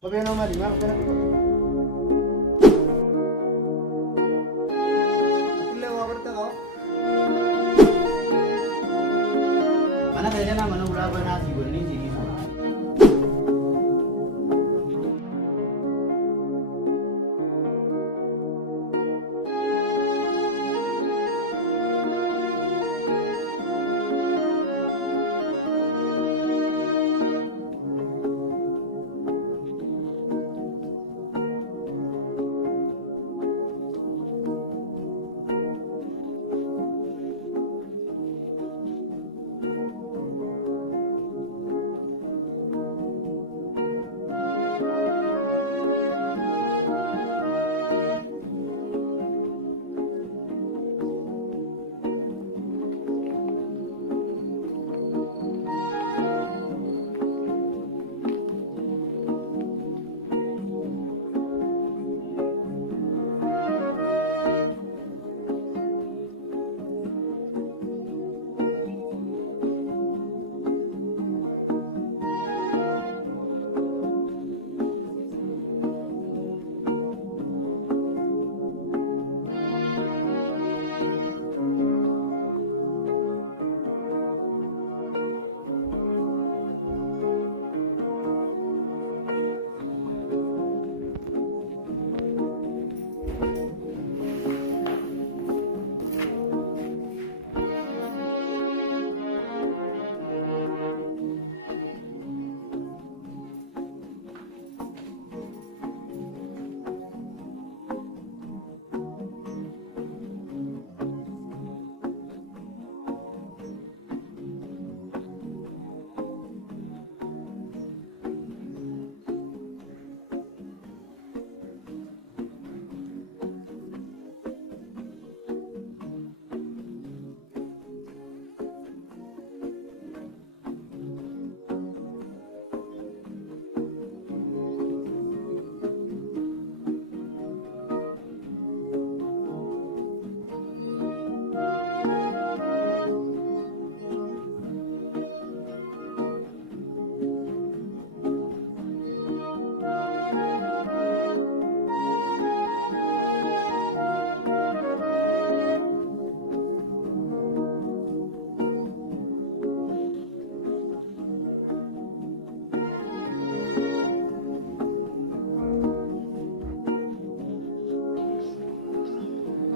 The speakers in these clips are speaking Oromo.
Kopiano mali, ma kopiano ko. Kille wabarta ko. Mana kaya na mana ura bana si golni ji.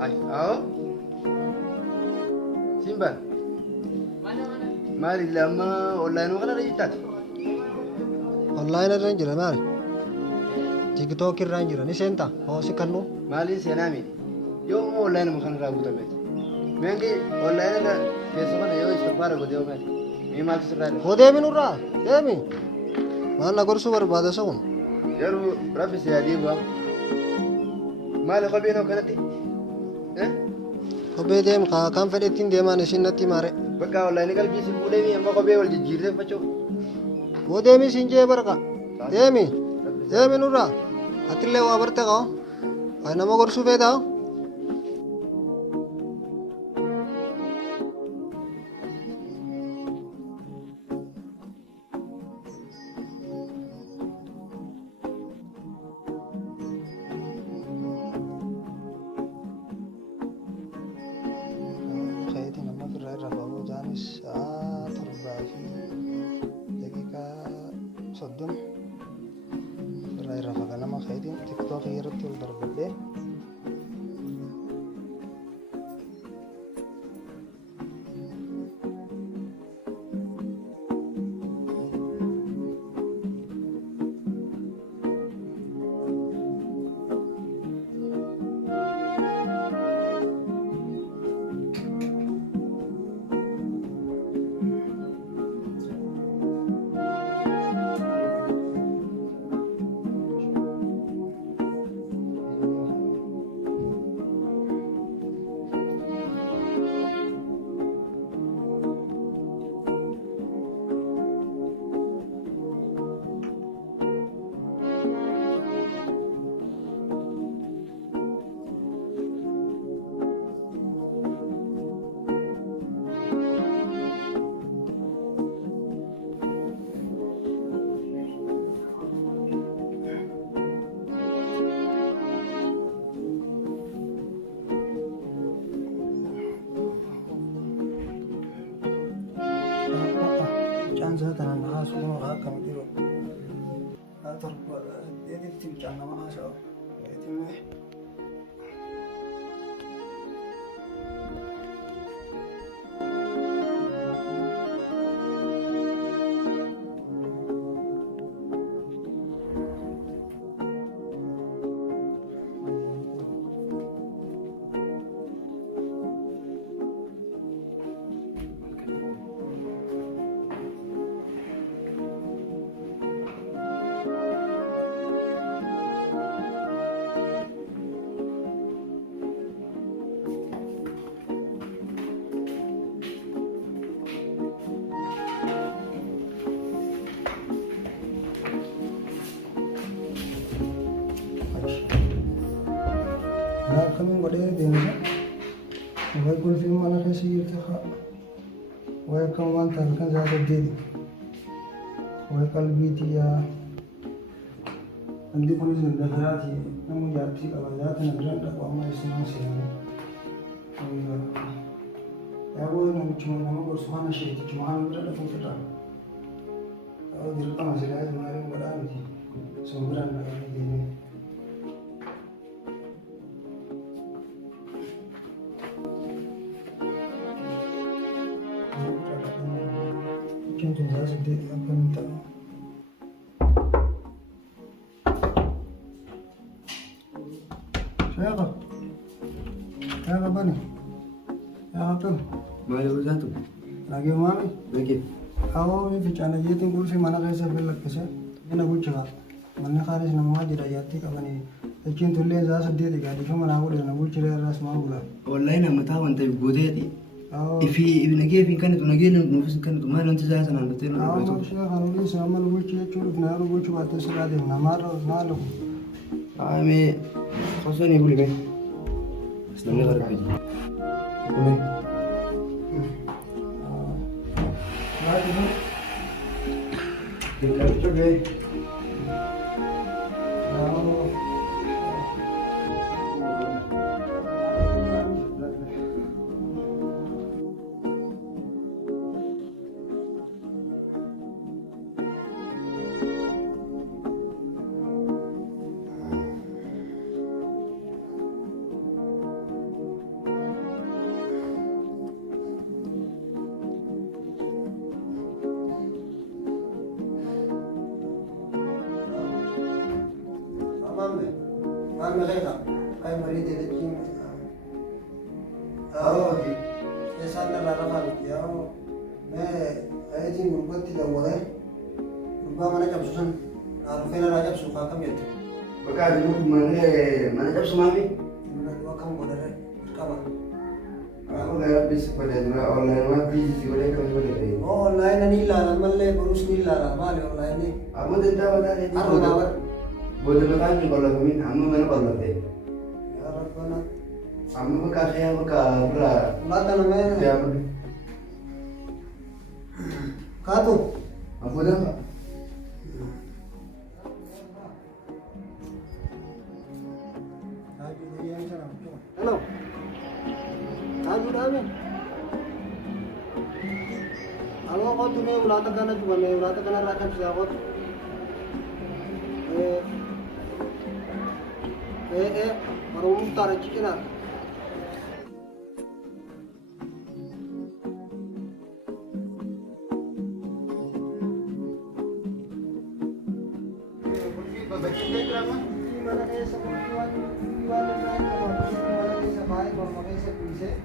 Ay, Simba. Mana? Mali lama online wala register. Online irra jira maali? TikTok irra jira ni seenta hoosi kannu. Mali senami. Yo mo online mo kan rabu tabe. Mengi online la kesama yo istafara go deo mali. Me mal sirra. Ho deeminurraa deemi. Maal na gorsuu barbaada sun? Yaru rafi siyadi wa. Mali qabino kanati. Kophee deem kan fedhettiin deemaan isin natti maare. Bakka online qalbii si fuudhee mi amma kophee wal jijjiirree facoo. Ho deemi siin jee barqa. Deemi. Deemi nurraa. Atillee waa barte qaba. Ay nama gorsuu feetaa? TikTok irratti ol darbadhee semua kami dulu. Atur buat dia tim jangan nama asal. Timnya. Kami boleh dengar. Wai kulfi mana kasi kita wai kawan tankan zada jadi. Wai kalbi dia. Andi pun sudah hati. Namun jati kalau jati nak tak apa isman sih. Ya boleh nak cuma nama bersama sih. Cuma hanya berada pun kita. Kalau direka masih ada kemarin berada di sumberan lagi ini. Mungkin saya sedih apa minta. Saya apa nih? Saya apa? Mau satu. Lagi mami? Lagi. Aku ini bicara jadi tinggal sih mana kayak saya bilang kesana. Ini aku cakap. Mana karis nama jadi jati kapan ini? Lekin tulen saya sedih tiga di kamar aku dan aku cerita ras mau bulan. Online nama tahu ante gudeti. Oh. Ifi nagi kan itu nagi nufus kan itu mana nanti saya sana nanti. Ah, maksudnya kalau ini sama lu cerita curug nah lu coba tes lagi nama lu. Kami kosong ni boleh kan? Sedangnya kalau pergi. Boleh. Lagi tu. Kita coba. Oh. Kami kaya ay mari diretjing. Okay. Esa na larapan yao. Ay jing gurbati da wala. Gurba mana jab susan. Arfena rajab suka kam yet. Baka dulu mana jab sumami? Mana dua kam bodare. Kawan. Aku gak habis pada dulu online mah busy boleh kami boleh. Oh online ni la malle burus ni la male online ni. Aku tidak ada ini. Aro dawar. Boleh bertanya kalau kami kamu mana kalau deh. Ya rabbana. Kamu bekas saya bekas berat. Ulata na mere. Ya. Katu. Aku dah. Hello. Aduh dami. Halo kau tu ni ulata kana tu bane ulata kana rakan siapa? Baru mutar cikina. Mana kaya sa iwan na mga mana kaya sa bahay ko mga sa pulis eh.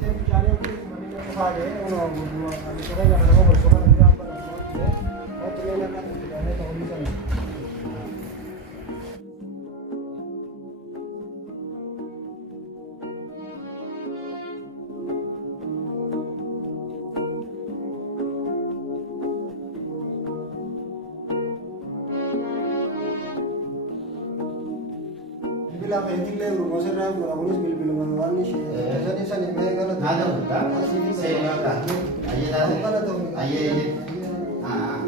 Saya bicara untuk mana sa bahay ono buat ada saya jangan nama bersokan dengan apa ya. Oh ternyata kan tidak ada tahu bisa. Bila kayak tinggal rumah saya orang bil mana ni sih. Jadi saya ni mereka lah. Ada betul. Saya ada. Ayah ada. Ayah. Ah.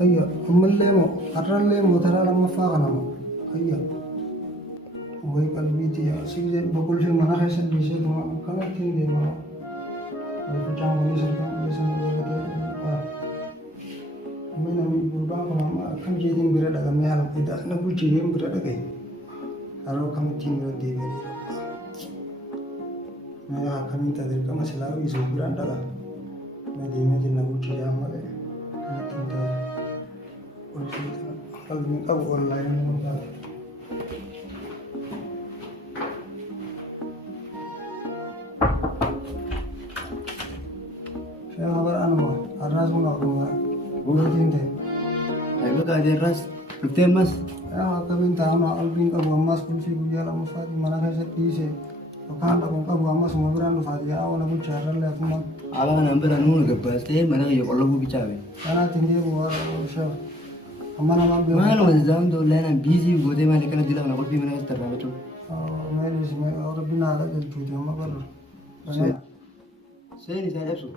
هيا أم الليمو أرى الليمو ترى لما فاغنا هيا وهي قلبيتي سيدي بقول شيء ما نخيس البيشة ما كانت تيجي ما وفتحوا مني سرقة بسم الله من البربان ما كم جيدين برد أجا ما يعلم إذا نقول جيدين برد أجا أروح كم تيم برد دي بري ما كم تدري كم سلاو يسوع برد أجا ما دي ما جينا نقول جيدين ما له كم تيم تدري والشيء قلب من أبو أونلاين من هذا saya kabar anu mah arras mau nak rumah udah cinta Ayo kajian ras, betul mas. ya kami tahu nak albin kabu emas kunci buaya lamu fati mana saya sepise kan aku kabu emas semua beranu fati awal aku cara lihat semua Ala kan hampir anu ngebahas teh mana kayak kalau gue bicara. karena tinggi buat usah mana nama biar Mana lo zaman tuh lain busy gue deh mana kena dilawan aku di mana terbawa tuh. mana sih orang bina ada jadi tuh dia mah kalau Saya ni saya dah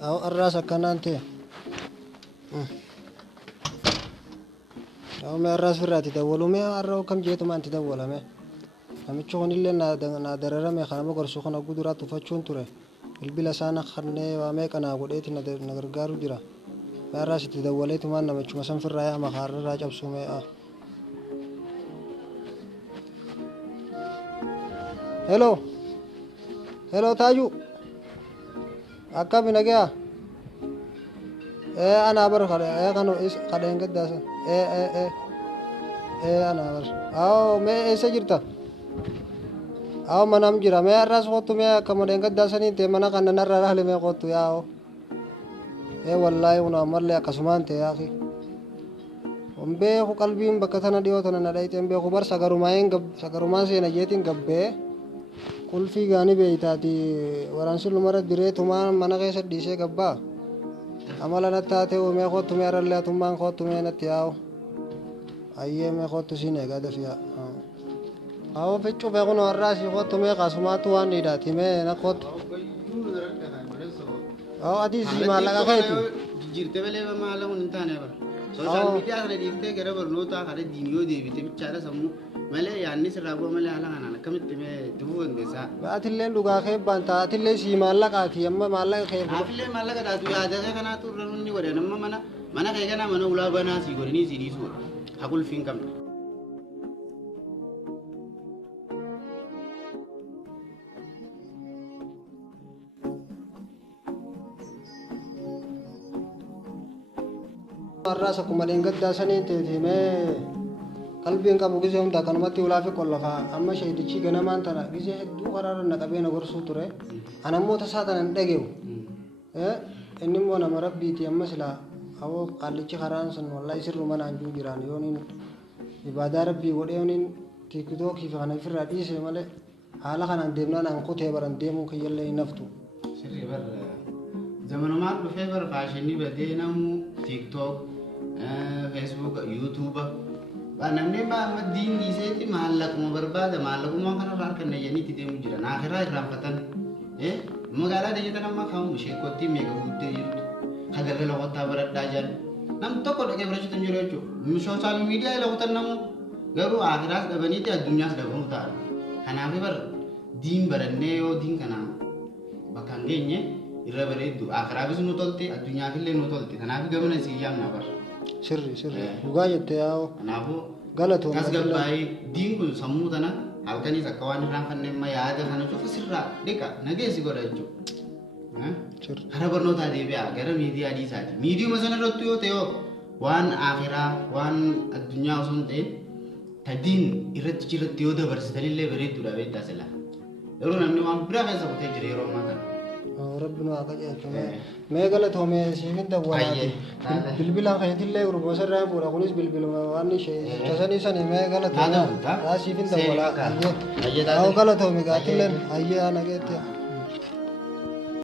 arras akkanan ta'e me arras firraati dawwalume arraw kam jeetumaanti dawwalame namichi kunillee na dararame kanama gorsu kana guduraa tuffachuun ture bilbila isaana kannee waamee qanaa godheeti na gargaaru jira me arras itti dawwaleetumaan namichuma san firraa yaama kaarrarraa cabsume hello hello taaju akkami nagaa أنا أبر خلا كانوا خلين قد داسن أنا أبر أو ما سجرتا أو ما نام جرا ما الرأس قطو ما كمان قد داسني تمنا كنا نرى رحلة ما قطو يا أو والله ونامر لي كسمان تي يا أخي ومبه خو قلبي بكتنا ديو تنا ندايت مبه خبر سكرومان سي نجيتين قبه كل في غاني بيتاتي ورانسل مرة دريت وما منا كيس ديسه قبا amala nattaate uumee kottu mee arallee atummaan kottu mee natti yaa'u ayyee mee kottu siin eegaa dafiyaa awoo ficcuu beekun warraasii kottu mee qasumaatu waan dhiidhaati mee na kottu awoo ati sii maallaqa keeti jirte malee maallaqa hin taane bara sooshaal miidiyaa kana dhiiftee gara barnootaa kana diiniyoo deebite bichaadha sammuu malee yaanni sirraa bu'a malee haala kanaan akkamitti mee dubuu dandeessaa. Atillee dhugaa kee banta atillee sii maallaqaati amma maallaqa kee. Atillee maallaqa taatu yaadata kanaatu irra nunni godhan amma mana kee kanaa mana ulaa banaa sii godhanii sii dhiisuu godha haqulfiin qabna. Arraasa kuma dheengaddaa sanii teetimee. qalbiin qabu gisee hundaa kanumatti ulaafi qollafa amma sheedichi ganamaan tana gisee hedduu karaarra naqabee na gorsuu ture anammoo tasaa tana hin dhageewu inni immoo nama rabbiiti amma silaa awoo qaallichi karaan sun wallaahi sirruma naan juu jiraan yooniin ibaadaa rabbii godhee yooniin tiiktookii fi kana ofirraa dhiise malee haala kanaan deemnaan an kutee baran deemuu kiyyallee hin haftu. Sirrii bara zamanumaan dhufee bara faashinii badee namuu tiiktook feesbuuk yuutuuba namni diin dhiiseeti maallaquma barbaada maallaquma kanarraa harkan nayyaniitti deemu jira naakiraa irraanfatan magaalaa deejetan amma kaamu sheekottii meeqa guuttee jirtu kagalgala qottaa baradhaa jiran nam tokko dhaqee birachuutan jiru jechuudha sooshaal miidiyaa ilaawwatan namu garuu akiraas dhabaniiti addunyaas dhabamu ta'an kanaaf bara diin barannee yoo diin kanaa bakka hin geenye irra bareeddu akiraafis nu tolte addunyaafillee nu tolte kanaaf gamana isii yaamna bara. Sirri dhugaa jettee yaa'u galatoon tasgabbaa'ee diin kun sammuu tana halkanis akka waan irraanfannee amma yaada kana cufa sirraa dhiqa nageessi godha jechuudha. Kara barnootaa deebi'aa gara miidiyaa dhiisaati. Miidiyuma sana irratti yoo ta'e waan akiraa waan addunyaa osoo hin ta'in tadiin irratti yoo dabarsitanillee bareedduudha beektaa sila. Yeroo namni waan biraa keessa kutee jira yeroo ammaa kana. Rabbina waaqa jechuudha. Mee galatoomee siifin dawwalaati. Bilbilaan kanyatillee gurguruu irraa fuudha kunis bilbiluma waan ishee tasanii sanii mee galatoomee siifin dawwalaa. Galatoomee gaatilleen ayyee ana geetti.